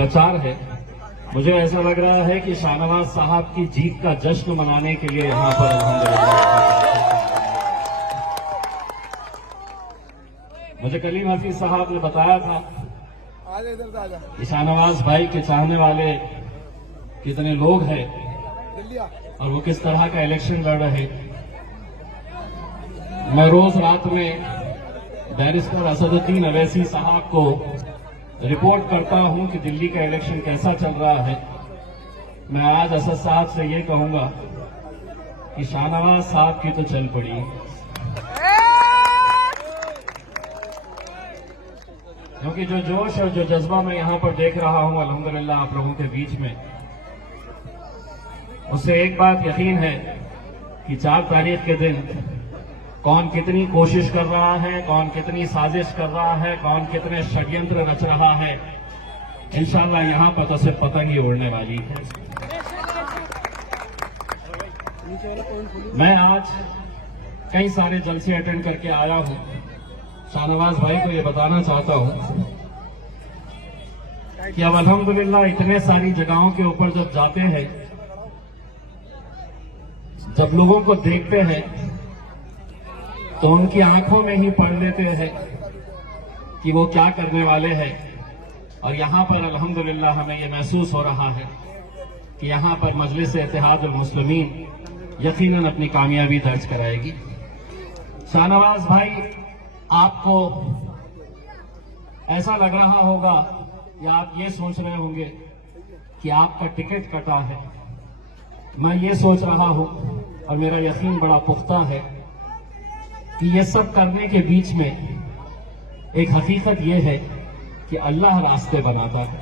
प्रचार है, मुझे ऐसा लग रहा है कि शाहनवाज साहब की जीत का जश्न मनाने के लिए यहाँ पर अल्हम्दुलिल्लाह। मुझे कलीम हफीज साहब ने बताया था कि शाहनवाज भाई के चाहने वाले कितने लोग हैं और वो किस तरह का इलेक्शन लड़ रहे। मैं रोज रात में बैरिस्टर असदुद्दीन अवैसी साहब को रिपोर्ट करता हूं कि दिल्ली का इलेक्शन कैसा चल रहा है। मैं आज असद साहब से ये कहूंगा कि शाहनवाज साहब की तो चल पड़ी, क्योंकि जो जोश और जो जज्बा मैं यहां पर देख रहा हूं अल्हम्दुलिल्लाह आप लोगों के बीच में, उससे एक बात यकीन है कि 4 तारीख के दिन कौन कितनी कोशिश कर रहा है, कौन कितनी साजिश कर रहा है, कौन कितने षड्यंत्र रच रहा है, इंशाअल्लाह यहां पर तो सिर्फ पतंग ही उड़ने वाली है। मैं आज कई सारे जलसे अटेंड करके आया हूं। शाहनवाज भाई को ये बताना चाहता हूं कि अब अल्हम्दुलिल्लाह इतने सारी जगहों के ऊपर जब जाते हैं, जब लोगों को देखते हैं तो उनकी आंखों में ही पढ़ लेते हैं कि वो क्या करने वाले हैं। और यहां पर अल्हम्दुलिल्लाह हमें ये महसूस हो रहा है कि यहां पर मजलिस इत्तेहादुल मुस्लिमीन यकीनन अपनी कामयाबी दर्ज कराएगी। शाहनवाज भाई, आपको ऐसा लग रहा होगा या आप ये सोच रहे होंगे कि आपका टिकट कटा है। मैं ये सोच रहा हूं और मेरा यकीन बड़ा पुख्ता है कि ये सब करने के बीच में एक हकीकत ये है कि अल्लाह रास्ते बनाता है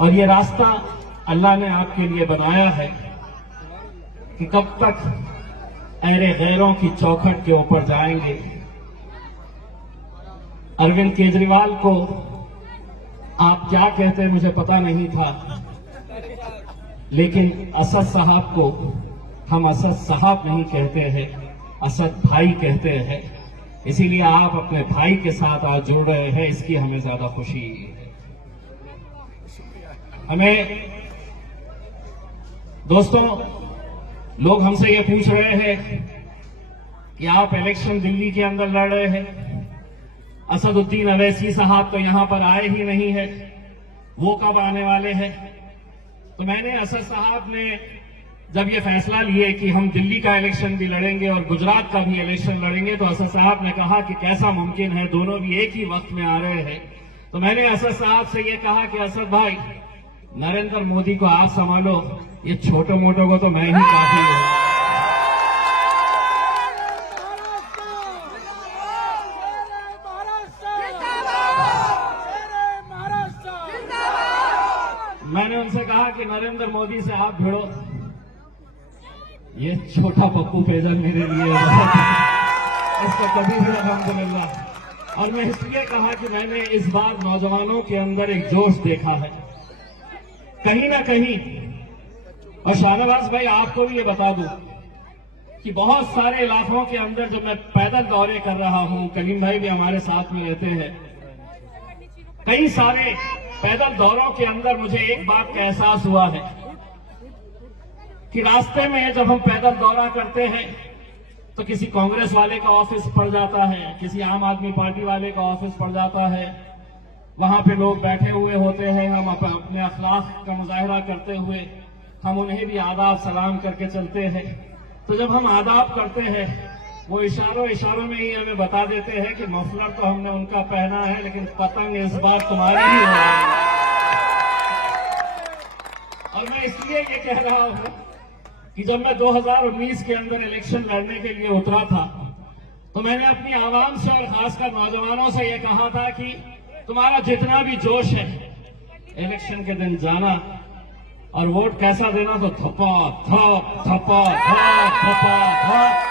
और ये रास्ता अल्लाह ने आपके लिए बनाया है कि कब तक अहले गैरों की चौखट के ऊपर जाएंगे। अरविंद केजरीवाल को आप क्या कहते मुझे पता नहीं था, लेकिन असद साहब को हम असद साहब नहीं कहते हैं, असद भाई कहते हैं। इसीलिए आप अपने भाई के साथ आज जुड़ रहे हैं, इसकी हमें ज्यादा खुशी है। हमें दोस्तों, लोग हमसे ये पूछ रहे हैं कि आप इलेक्शन दिल्ली के अंदर लड़ रहे हैं, असदुद्दीन अवैसी साहब तो यहां पर आए ही नहीं है, वो कब आने वाले हैं। तो मैंने असद साहब ने जब ये फैसला लिए कि हम दिल्ली का इलेक्शन भी लड़ेंगे और गुजरात का भी इलेक्शन लड़ेंगे, तो असद साहब ने कहा कि कैसा मुमकिन है, दोनों भी एक ही वक्त में आ रहे हैं। तो मैंने असद साहब से ये कहा कि असद भाई, नरेंद्र मोदी को आप संभालो, ये छोटे मोटों को तो मैं ही काफी हूं। मैंने उनसे कहा कि नरेंद्र मोदी से आप भिड़ो, ये छोटा पप्पू पेजल मेरे लिए इसका कभी भी अल्हम्दुलिल्लाह। और मैं इसलिए कहा कि मैंने इस बार नौजवानों के अंदर एक जोश देखा है कहीं ना कहीं। और शाहनवाज भाई, आपको भी ये बता दूं कि बहुत सारे इलाकों के अंदर जब मैं पैदल दौरे कर रहा हूं, कलीम भाई भी हमारे साथ में रहते हैं, कई सारे पैदल दौरों के अंदर मुझे एक बात का एहसास हुआ है कि रास्ते में जब हम पैदल दौरा करते हैं तो किसी कांग्रेस वाले का ऑफिस पड़ जाता है, किसी आम आदमी पार्टी वाले का ऑफिस पड़ जाता है, वहां पे लोग बैठे हुए होते हैं, हम अपने अखलाक का मुजाहरा करते हुए हम उन्हें भी आदाब सलाम करके चलते हैं। तो जब हम आदाब करते हैं, वो इशारों में ही हमें बता देते हैं कि मफलर तो हमने उनका पहना है, लेकिन पतंग इस बार तुम्हारी ही है। और मैं इसलिए ये कह रहा हूं कि जब मैं 2019 के अंदर इलेक्शन लड़ने के लिए उतरा था, तो मैंने अपनी आवाम से और खासकर नौजवानों से ये कहा था कि तुम्हारा जितना भी जोश है, इलेक्शन के दिन जाना और वोट कैसा देना, तो थप्पा थप थप्पा थप थप्पा थप।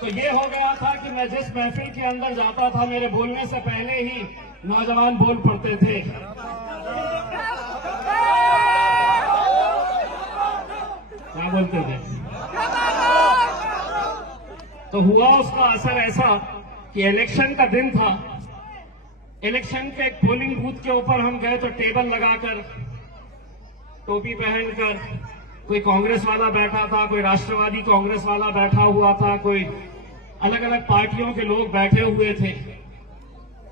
तो ये हो गया था कि मैं जिस महफिल के अंदर जाता था, मेरे बोलने से पहले ही नौजवान बोल पड़ते थे। क्या बोलते थे? तो हुआ उसका असर ऐसा कि इलेक्शन का दिन था इलेक्शन के एक पोलिंग बूथ के ऊपर हम गए तो टेबल लगाकर, टोपी पहनकर, कोई कांग्रेस वाला बैठा था, कोई राष्ट्रवादी कांग्रेस वाला बैठा हुआ था, कोई अलग अलग पार्टियों के लोग बैठे हुए थे।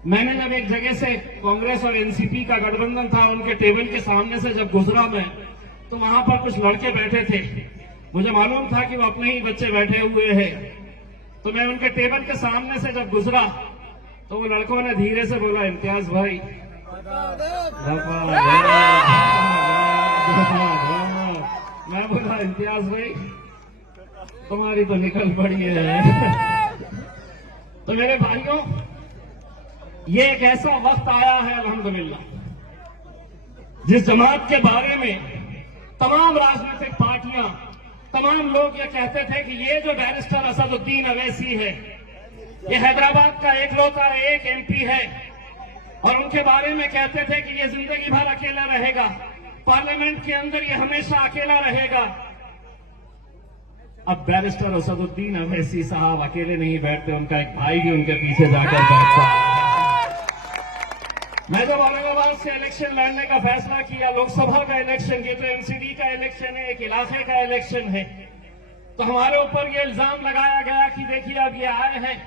मैंने जब एक जगह से, कांग्रेस और एनसीपी का गठबंधन था, उनके टेबल के सामने से जब गुजरा मैं, तो वहां पर कुछ लड़के बैठे थे। मुझे मालूम था कि वो अपने ही बच्चे बैठे हुए हैं। तो मैं उनके टेबल के सामने से जब गुजरा तो वो लड़कों ने धीरे से बोला, इम्तियाज भाई। मैं बोला, इम्तियाज भाई तुम्हारी तो निकल पड़ी है। तो मेरे भाइयों, ये एक ऐसा वक्त आया है अल्हम्दुलिल्लाह, जिस जमात के बारे में तमाम राजनीतिक पार्टियां, तमाम लोग ये कहते थे कि ये जो बैरिस्टर असदुद्दीन अवैसी है, ये हैदराबाद का एकलौता एक एमपी है, और उनके बारे में कहते थे कि ये जिंदगी भर अकेला रहेगा, पार्लियामेंट के अंदर ये हमेशा अकेला रहेगा। अब बैरिस्टर असदुद्दीन अवैसी साहब अकेले नहीं बैठते, उनका एक भाई भी उनके पीछे जाकर बैठता है। मैं जब औरंगाबाद से इलेक्शन लड़ने का फैसला किया, लोकसभा का इलेक्शन, ये तो एमसीडी का इलेक्शन है, एक इलाके का इलेक्शन है, तो हमारे ऊपर ये इल्जाम लगाया गया कि देखिए अब ये आए हैं,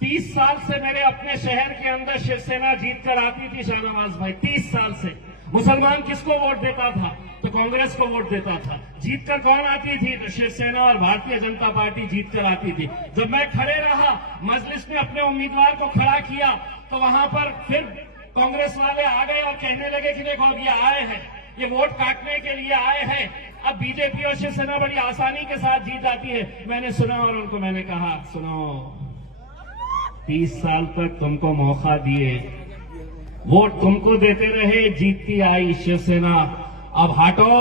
30 साल से मेरे अपने शहर के अंदर शिवसेना जीत कर आती थी। शाहनवाज भाई, 30 साल से मुसलमान किसको वोट देता था? तो कांग्रेस को वोट देता था। जीत कर कौन आती थी? तो शिवसेना और भारतीय जनता पार्टी जीत कर आती थी। जब मैं खड़े रहा, मजलिस ने अपने उम्मीदवार को खड़ा किया, तो वहां पर फिर कांग्रेस वाले आ गए और कहने लगे कि देखो अब ये आए हैं, ये वोट काटने के लिए आए हैं, अब बीजेपी और शिवसेना बड़ी आसानी के साथ जीत जाती है। मैंने सुना और उनको मैंने कहा, सुनो, 30 साल तक तुमको मौका दिए, वोट तुमको देते रहे, जीतती आई शिवसेना, अब हटो,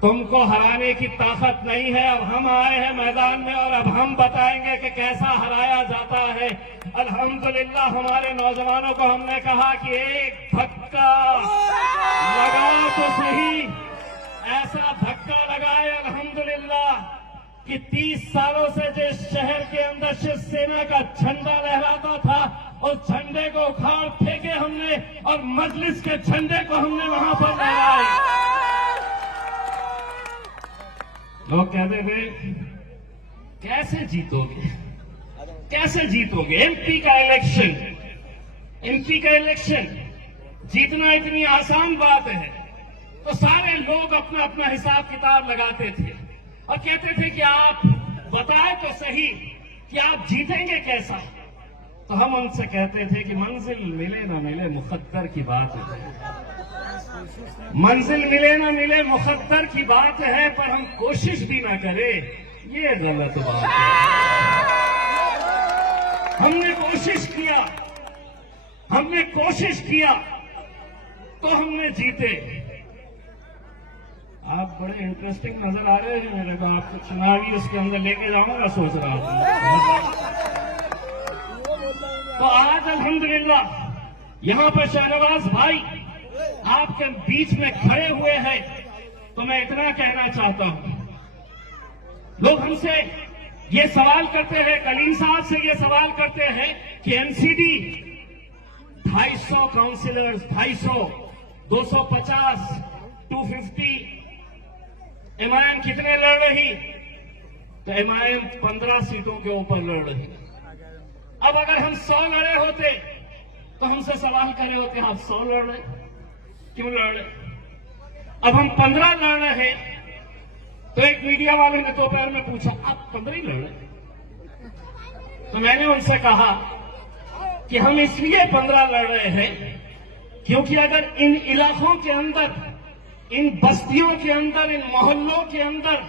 तुमको हराने की ताकत नहीं है। अब हम आए हैं मैदान में और अब हम बताएंगे कि कैसा हराया जाता है। अल्हम्दुलिल्लाह हमारे नौजवानों को हमने कहा कि एक धक्का लगाओ तो सही, ऐसा धक्का लगाए अल्हम्दुलिल्लाह कि 30 सालों से जिस शहर के अंदर शिवसेना का झंडा लहराता था, उस झंडे को उखाड़ फेंके हमने और मजलिस के झंडे को हमने वहां पर लहराया। लोग कहते थे कैसे जीतोगे, कैसे जीतोगे? एमपी का इलेक्शन जीतना इतनी आसान बात है। तो सारे लोग अपना अपना हिसाब किताब लगाते थे और कहते थे कि आप बताएं तो सही कि आप जीतेंगे कैसा। तो हम उनसे कहते थे कि मंजिल मिले ना मिले मुकद्दर की बात है, मंजिल मिले ना मिले मुकद्दर की बात है, पर हम कोशिश भी ना करें ये गलत बात है। हमने कोशिश किया तो हमने जीते। आप बड़े इंटरेस्टिंग नजर आ रहे हैं मेरे को, आपको चुनावी उसके अंदर लेके जाऊंगा सोच रहा था। तो आज अल्हम्दुलिल्लाह यहां पर शाहनवाज भाई आपके बीच में खड़े हुए हैं, तो मैं इतना कहना चाहता हूं, लोग हमसे ये सवाल करते हैं, कलीम साहब से ये सवाल करते हैं कि एनसीडी 250 काउंसिलर्स, 250, 250, 250, एमआईएम कितने लड़ रही? तो एमआईएम 15 सीटों के ऊपर लड़ रही। अब अगर हम 100 लड़े होते तो हमसे सवाल करे होते, आप 100 लड़ रहे, क्यों लड़ रहे? अब हम 15 लड़ रहे हैं। तो एक मीडिया वाले ने दोपहर में पूछा, आप 15 ही लड़ रहे? तो मैंने उनसे कहा कि हम इसलिए 15 लड़ रहे हैं क्योंकि अगर इन इलाकों के अंदर, इन बस्तियों के अंदर, इन मोहल्लों के अंदर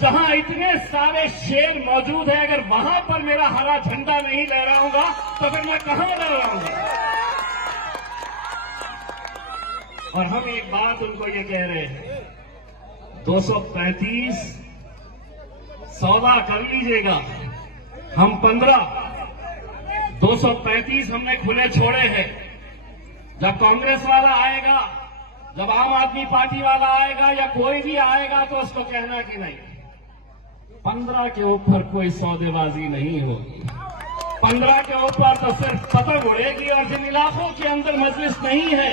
जहां इतने सारे शेर मौजूद हैं, अगर वहां पर मेरा हरा झंडा नहीं लहराऊंगा तो फिर मैं कहां लहराऊंगा? और हम एक बात उनको ये कह रहे हैं, 235 सौदा कर लीजिएगा, हम 15, 235 हमने खुले छोड़े हैं। जब कांग्रेस वाला आएगा, जब आम आदमी पार्टी वाला आएगा या कोई भी आएगा तो उसको कहना कि नहीं, 15 के ऊपर कोई सौदेबाजी नहीं होगी। 15 के ऊपर तो सिर्फ पतंग उड़ेगी और जिन इलाकों के अंदर मजलिस नहीं है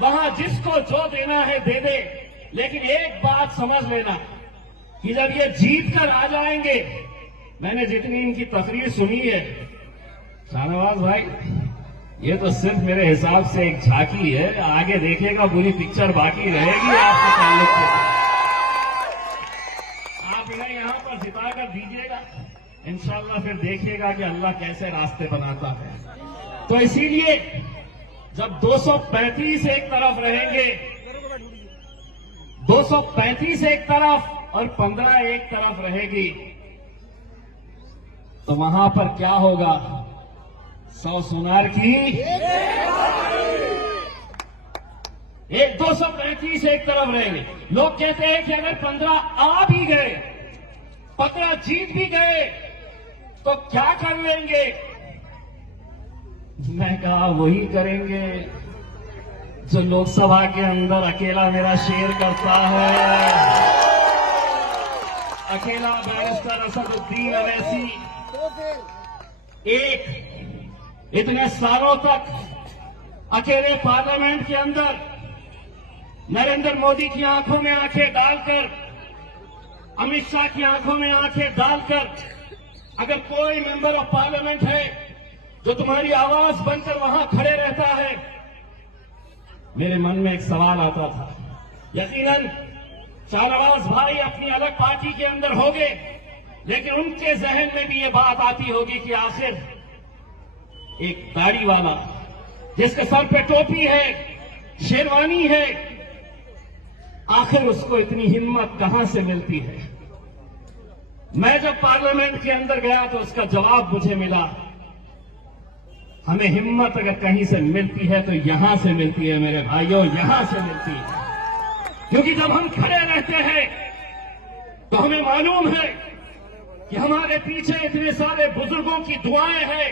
वहां जिसको जो देना है दे दे। लेकिन एक बात समझ लेना कि जब ये जीत कर आ जाएंगे, मैंने जितनी इनकी तकरीर सुनी है, शाहनवाज भाई, ये तो सिर्फ मेरे हिसाब से एक झांकी है, आगे देखेगा पूरी पिक्चर बाकी रहेगी आपके ताल्लुक से। आप इन्हें यहां पर जिता कर दीजिएगा, इंशाअल्लाह फिर देखिएगा कि अल्लाह कैसे रास्ते बनाता है। तो इसीलिए जब 235 एक तरफ रहेंगे, 235 एक तरफ और 15 एक तरफ रहेगी, तो वहां पर क्या होगा? 100 सुनार की एक 235 एक तरफ रहेंगे। लोग कहते हैं कि अगर 15 आ भी गए, 15 जीत भी गए, तो क्या कर लेंगे? मैं कहा वही करेंगे जो लोकसभा के अंदर अकेला मेरा शेर करता है, अकेला बैरिस्टर असदुद्दीन अवैसी एक इतने सालों तक अकेले पार्लियामेंट के अंदर नरेंद्र मोदी की आंखों में आंखें डालकर, अमित शाह की आंखों में आंखें डालकर, अगर कोई मेंबर ऑफ पार्लियामेंट है जो तुम्हारी आवाज बनकर वहां खड़े रहता है, मेरे मन में एक सवाल आता था। यकीनन शाहनवाज भाई अपनी अलग पार्टी के अंदर होंगे, लेकिन उनके जहन में भी ये बात आती होगी कि आखिर एक दाढ़ी वाला जिसके सर पे टोपी है, शेरवानी है, आखिर उसको इतनी हिम्मत कहां से मिलती है? मैं जब पार्लियामेंट के अंदर गया तो उसका जवाब मुझे मिला, हमें हिम्मत अगर कहीं से मिलती है तो यहां से मिलती है मेरे भाइयों, यहां से मिलती है। क्योंकि जब हम खड़े रहते हैं तो हमें मालूम है कि हमारे पीछे इतने सारे बुजुर्गों की दुआएं हैं,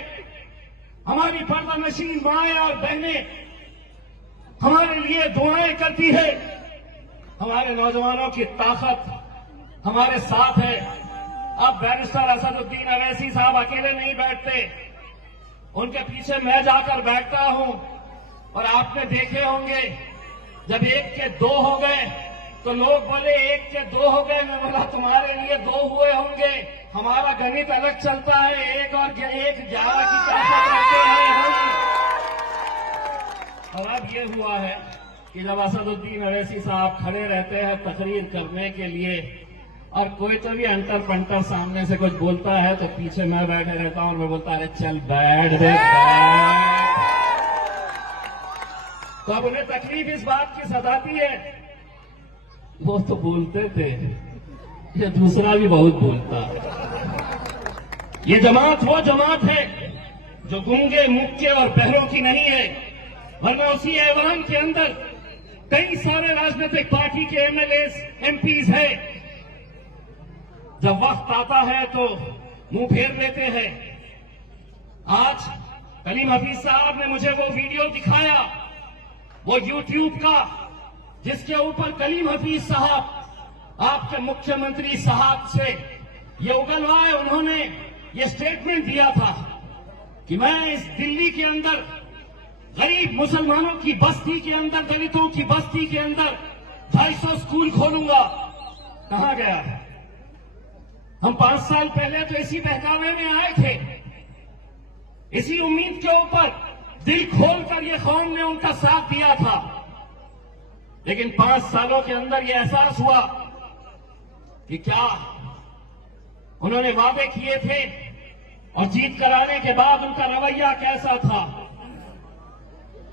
हमारी पर्दानशीन माएं और बहनें हमारे लिए दुआएं करती है, हमारे नौजवानों की ताकत हमारे साथ है। अब बैरिस्टर असदुद्दीन अवैसी साहब अकेले नहीं बैठते, उनके पीछे मैं जाकर बैठता हूं। और आपने देखे होंगे जब 1 के 2 हो गए तो लोग बोले 1 के 2 हो गए, मैं बोला तुम्हारे लिए 2 हुए होंगे, हमारा गणित अलग चलता है, 1 और 1 11 की ताकत रखते हैं हम। और अब ये हुआ है कि जब असदुद्दीन अवैसी साहब खड़े रहते हैं तकरीर करने के लिए और कोई तो भी अंतर पंटर सामने से कुछ बोलता है तो पीछे मैं बैठे रहता हूं और मैं बोलता अरे चल बैठ दे बैठ। तो अब उन्हें तकलीफ इस बात की सताती है, वो तो बोलते थे, ये दूसरा भी बहुत बोलता। ये जमात वो जमात है जो गूंगे, मुक्के और बहरों की नहीं है, वरना उसी ऐवान के अंदर कई सारे राजनीतिक पार्टी के एमएलए एमपीज हैं। जब वक्त आता है तो मुंह फेर लेते हैं। आज कलीम हफीज साहब ने मुझे वो वीडियो दिखाया, वो यूट्यूब का, जिसके ऊपर कलीम हफीज साहब आपके मुख्यमंत्री साहब से ये उगलवाए, उन्होंने ये स्टेटमेंट दिया था कि मैं इस दिल्ली के अंदर गरीब मुसलमानों की बस्ती के अंदर, दलितों की बस्ती के अंदर 250 स्कूल खोलूंगा। कहां गया? हम 5 साल पहले तो इसी बहकावे में आए थे, इसी उम्मीद के ऊपर दिल खोलकर ये कौम ने उनका साथ दिया था। लेकिन 5 सालों के अंदर ये एहसास हुआ कि क्या उन्होंने वादे किए थे और जीत कराने के बाद उनका रवैया कैसा था।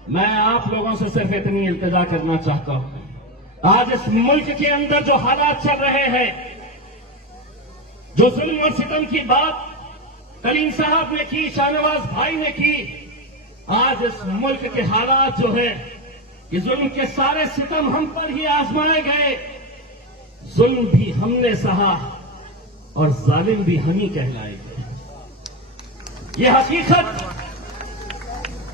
मैं आप लोगों से सिर्फ इतनी इल्तिजा करना चाहता हूं, आज इस मुल्क के अंदर जो हालात चल रहे हैं, जो जुल्म और सितम की बात कलीम साहब ने की, शाहनवाज भाई ने की, आज इस मुल्क के हालात जो है, ये जुल्म के सारे सितम हम पर ही आजमाए गए, जुल्म भी हमने सहा और जालिम भी हम ही कहलाए गए।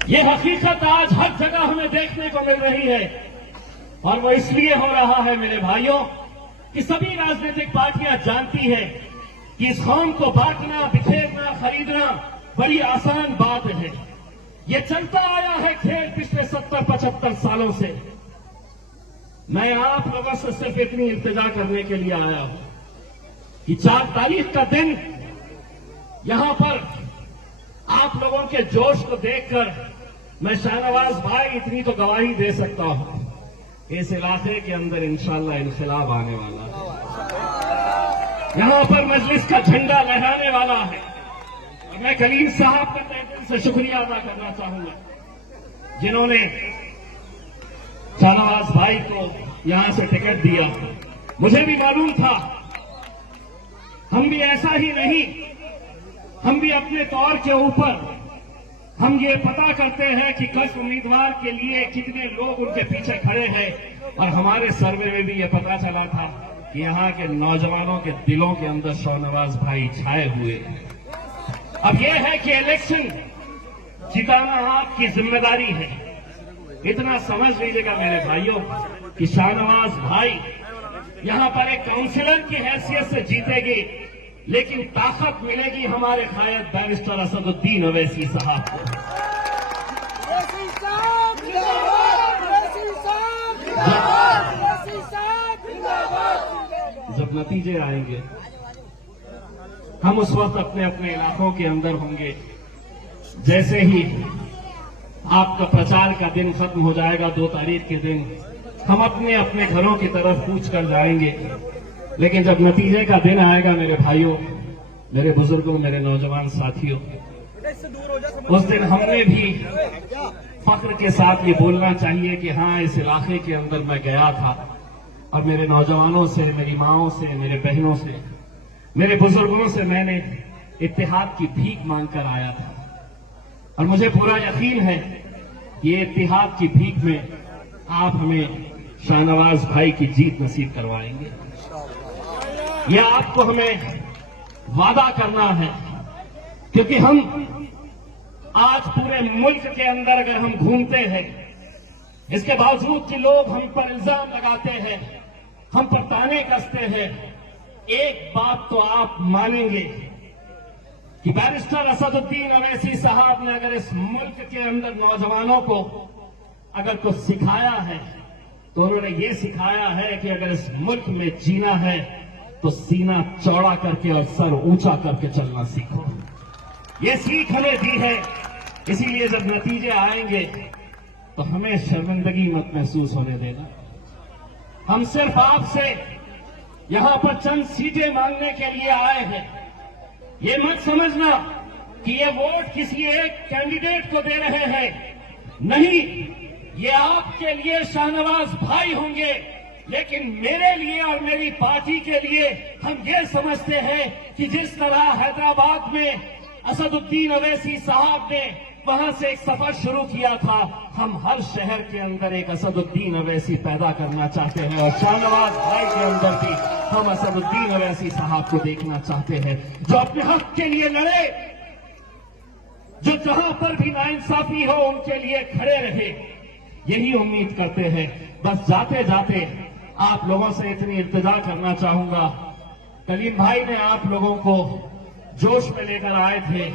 ये हकीकत आज हर जगह हमें देखने को मिल रही है और वो इसलिए हो रहा है मेरे भाइयों कि सभी राजनीतिक पार्टियां जानती हैं कि इस कौम को बांटना, बिखेरना, खरीदना बड़ी आसान बात है। ये चलता आया है खेल पिछले 70-75 सालों से। मैं आप लोगों से सिर्फ इतनी इल्तिजा करने के लिए आया हूं कि 4 तारीख का दिन यहां पर आप लोगों के जोश को देखकर मैं शाहनवाज भाई इतनी तो गवाही दे सकता हूं, इस इलाके के अंदर इंशाअल्लाह इनकलाब आने वाला है। यहां पर मजलिस का झंडा लहराने वाला है। और मैं कलीम साहब का तहे दिल से शुक्रिया अदा करना चाहूंगा, जिन्होंने शाहनवाज भाई को यहां से टिकट दिया। मुझे भी मालूम था, हम भी ऐसा ही नहीं, हम भी अपने तौर के ऊपर हम ये पता करते हैं कि किस उम्मीदवार के लिए कितने लोग उनके पीछे खड़े हैं। और हमारे सर्वे में भी ये पता चला था कि यहाँ के नौजवानों के दिलों के अंदर शाहनवाज भाई छाए हुए हैं। अब यह है कि इलेक्शन जिताना आपकी जिम्मेदारी है। इतना समझ लीजिएगा मेरे भाइयों कि शाहनवाज भाई यहां पर एक काउंसिलर की हैसियत से जीतेगी, लेकिन ताकत मिलेगी हमारे कायद बैरिस्टर असदुद्दीन अवैसी साहब को। जब नतीजे आएंगे हम उस वक्त अपने अपने इलाकों के अंदर होंगे। जैसे ही आपका प्रचार का दिन खत्म हो जाएगा 2 तारीख के दिन, हम अपने अपने घरों की तरफ कूच कर जाएंगे। लेकिन जब नतीजे का दिन आएगा मेरे भाइयों, मेरे बुजुर्गों, मेरे नौजवान साथियों, उस दिन हमने भी फख्र के साथ ये बोलना चाहिए कि हाँ, इस इलाके के अंदर मैं गया था और मेरे नौजवानों से, मेरी माओं से, मेरे बहनों से, मेरे बुजुर्गों से मैंने इत्तेहाद की भीख मांगकर आया था। और मुझे पूरा यकीन है कि ये इत्तेहाद की भीख में आप हमें शाहनवाज भाई की जीत नसीब करवाएंगे। यह आपको हमें वादा करना है, क्योंकि हम आज पूरे मुल्क के अंदर अगर हम घूमते हैं, इसके बावजूद कि लोग हम पर इल्जाम लगाते हैं, हम पर ताने कसते हैं, एक बात तो आप मानेंगे कि बैरिस्टर असदुद्दीन अवैसी साहब ने अगर इस मुल्क के अंदर नौजवानों को अगर कुछ सिखाया है तो उन्होंने ये सिखाया है कि अगर इस मुल्क में जीना है तो सीना चौड़ा करके और सर ऊंचा करके चलना सीखो। ये सीख हमें दी है। इसीलिए जब नतीजे आएंगे तो हमें शर्मिंदगी मत महसूस होने देना। हम सिर्फ आपसे यहां पर चंद सीटें मांगने के लिए आए हैं। ये मत समझना कि ये वोट किसी एक कैंडिडेट को दे रहे हैं, नहीं, ये आपके लिए शाहनवाज भाई होंगे। लेकिन मेरे लिए और मेरी पार्टी के लिए हम ये समझते हैं कि जिस तरह हैदराबाद में असदुद्दीन अवैसी साहब ने वहां से एक सफर शुरू किया था, हम हर शहर के अंदर एक असदुद्दीन अवैसी पैदा करना चाहते हैं। और शाहनवाज भाई के अंदर भी हम असदुद्दीन अवैसी साहब को देखना चाहते हैं, जो अपने हक के लिए लड़े, जो जहां पर भी नाइंसाफी हो उनके लिए खड़े रहे। यही उम्मीद करते हैं। बस जाते जाते आप लोगों से इतनी इल्तिजा करना चाहूंगा, कलीम भाई ने आप लोगों को जोश में लेकर आए थे।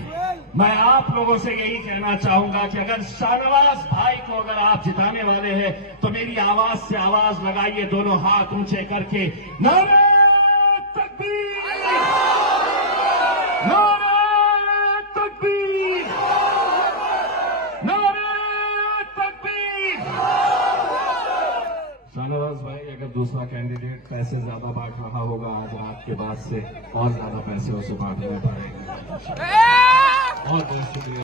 मैं आप लोगों से यही कहना चाहूंगा कि अगर शाहनवाज भाई को अगर आप जिताने वाले हैं तो मेरी आवाज से आवाज लगाइए, दोनों हाथ ऊंचे करके, नारे तकबीर, नारे तकबीर, नारे तकबीर। शाहनवाज भाई, अगर दूसरा कैंडिडेट पैसे ज्यादा बांट रहा होगा आज रात के बाद से और ज्यादा पैसे उसे बांटने पड़ेंगे। और बहुत शुक्रिया।